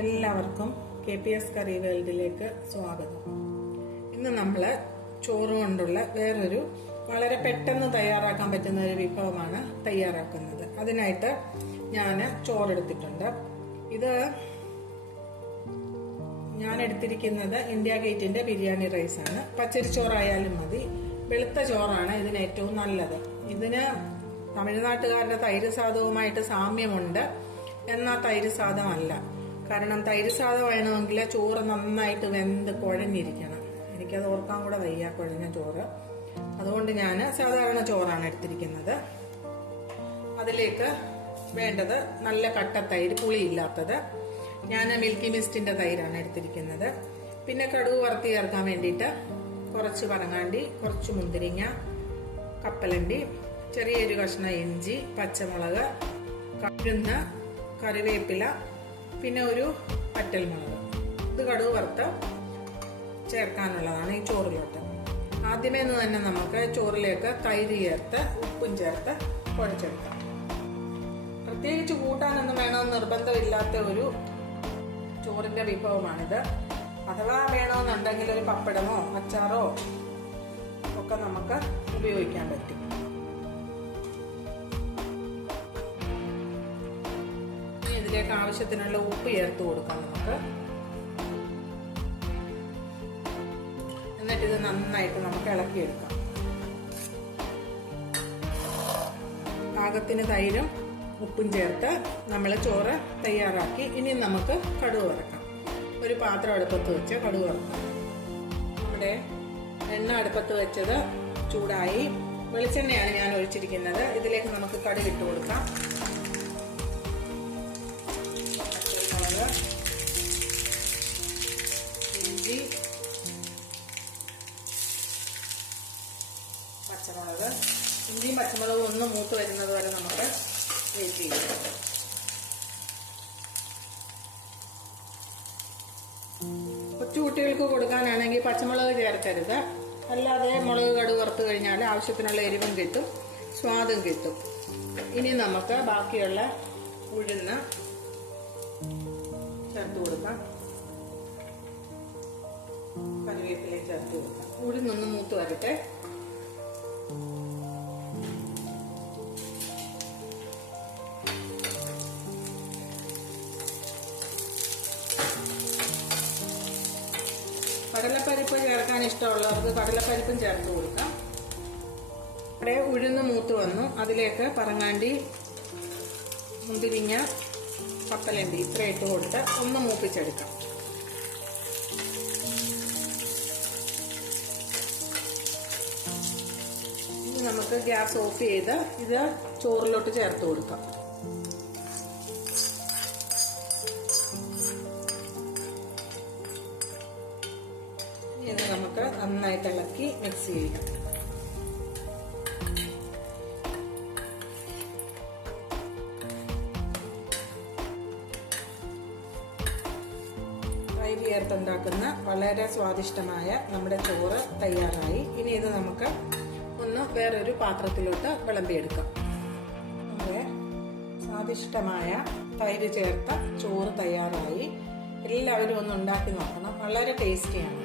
എല്ലാവർക്കും KPS കറി വേൾഡിലേക്ക് സ്വാഗതം. ഇന്ന് നമ്മൾ ചോറ് കൊണ്ടുള്ള വേറൊരു വളരെ പെട്ടെന്ന് തയ്യാറാക്കാൻ പറ്റുന്ന ഒരു വിഭവമാണ് തയ്യാറാക്കുന്നത്. അതിനായിട്ട് ഞാൻ ചോറെടുത്തിട്ടുണ്ട്. ഇത് ഞാൻ എടുത്തിരിക്കുന്നത് ഇന്ത്യ ഗേറ്റിന്റെ ബിരിയാണി റൈസാണ്. പച്ചരി ചോറായാലും മതി, വെളുത്ത ചോറാണ് ഇതിന് ഏറ്റവും നല്ലത്. ഇതിന് തമിഴ്നാട്ടുകാരുടെ തൈര് സാദവുമായിട്ട് സാമ്യമുണ്ട്, എന്നാൽ തൈര് സാദമല്ല. കാരണം തൈര് സാദം വേണമെങ്കിൽ ചോറ് നന്നായിട്ട് വെന്ത് കുഴഞ്ഞിരിക്കണം. എനിക്കത് ഓർക്കാൻ കൂടെ വയ്യ, കുഴഞ്ഞ ചോറ്. അതുകൊണ്ട് ഞാൻ സാധാരണ ചോറാണ് എടുത്തിരിക്കുന്നത്. അതിലേക്ക് വേണ്ടത് നല്ല കട്ട തൈര്, പുളിയില്ലാത്തത്. ഞാൻ മിൽക്കി മിസ്റ്റിന്റെ തൈരാണ് എടുത്തിരിക്കുന്നത്. പിന്നെ കടുക് വറുത്തി ചേർക്കാൻ വേണ്ടിയിട്ട് കുറച്ച് പറങ്ങാണ്ടി, കുറച്ച് മുന്തിരിങ്ങ, കപ്പലണ്ടി, ചെറിയൊരു കഷ്ണം ഇഞ്ചി, പച്ചമുളക്, ഉഴുന്ന്, കറിവേപ്പില, പിന്നെ ഒരു പറ്റൽമുളക്. ഇത് കടുക് വറുത്ത് ചേർക്കാനുള്ളതാണ് ഈ ചോറിലോട്ട്. ആദ്യമേ തന്നെ നമുക്ക് ചോറിലേക്ക് തൈര് ചേർത്ത് ഉപ്പും ചേർത്ത് കുഴച്ചെടുക്കാം. പ്രത്യേകിച്ച് കൂട്ടാനൊന്നും വേണമെന്ന് നിർബന്ധമില്ലാത്ത ഒരു ചോറിന്റെ വിഭവമാണിത്. അഥവാ വേണമെന്നുണ്ടെങ്കിൽ ഒരു പപ്പടമോ അച്ചാറോ ഒക്കെ നമുക്ക് ഉപയോഗിക്കാൻ പറ്റും. ഇതിലേക്ക് ആവശ്യത്തിനുള്ള ഉപ്പ് ചേർത്ത് കൊടുക്കാം നമുക്ക്. എന്നിട്ട് ഇത് നന്നായിട്ട് നമുക്ക് ഇളക്കിയെടുക്കാം. പാകത്തിന് തൈരും ഉപ്പും ചേർത്ത് നമ്മൾ ചോറ് തയ്യാറാക്കി. ഇനി നമുക്ക് കടുക് വറക്കാം. ഒരു പാത്രം അടുപ്പത്ത് വെച്ച് കടുക് വറക്കാം. നമ്മുടെ എണ്ണ അടുപ്പത്ത് വെച്ചത് ചൂടായി. വെളിച്ചെണ്ണയാണ് ഞാൻ ഒഴിച്ചിരിക്കുന്നത്. ഇതിലേക്ക് നമുക്ക് കടുക് ഇട്ട് കൊടുക്കാം. ഇഞ്ചി, പച്ചമുളക്. ഇഞ്ചിയും പച്ചമുളകും ഒന്ന് മൂത്ത് വരുന്നത് വരെ നമുക്ക് വെയിറ്റ് ചെയ്യാം. കൊച്ചുകുട്ടികൾക്ക് കൊടുക്കാനാണെങ്കിൽ പച്ചമുളക് ചേർക്കരുത്. അല്ലാതെ മുളക് കടുക് വറുത്ത് കഴിഞ്ഞാൽ ആവശ്യത്തിനുള്ള എരിവും കിട്ടും, സ്വാദും കിട്ടും. ഇനി നമുക്ക് ബാക്കിയുള്ള ഉഴുന്ന് ചേർത്ത് കൊടുക്കാം. കറിവേപ്പിലയും ചേർത്ത് കൊടുക്കാം. ഉഴുന്നൊന്ന് മൂത്ത് വരട്ടെ. കടലപ്പരിപ്പ് ചേർക്കാൻ ഇഷ്ടമുള്ളവർക്ക് കടലപ്പരിപ്പും ചേർത്ത് കൊടുക്കാം. ഇവിടെ ഉഴുന്ന് മൂത്ത് വന്നു. അതിലേക്ക് പറങ്ങാണ്ടി, മുന്തിരിങ്ങ, കപ്പലണ്ടി ഇത്ര ഇട്ട് കൊടുത്ത് ഒന്ന് മൂപ്പിച്ചെടുക്കാം. ഇനി നമുക്ക് ഗ്യാസ് ഓഫ് ചെയ്ത് ഇത് ചോറിലോട്ട് ചേർത്ത് കൊടുക്കാം. ഇത് നമുക്ക് നന്നായിട്ട് ഇളക്കി മിക്സ് ചെയ്യാം. തൈര് ചേർത്തുണ്ടാക്കുന്ന വളരെ സ്വാദിഷ്ടമായ നമ്മുടെ ചോറ് തയ്യാറായി. ഇനി ഇത് നമുക്ക് ഒന്ന് വേറൊരു പാത്രത്തിലോട്ട് വിളമ്പിയെടുക്കാം. നമ്മുടെ സ്വാദിഷ്ടമായ തൈര് ചേർത്ത ചോറ് തയ്യാറായി. എല്ലാവരും ഒന്ന് ഉണ്ടാക്കി നോക്കണം. വളരെ ടേസ്റ്റിയാണ്.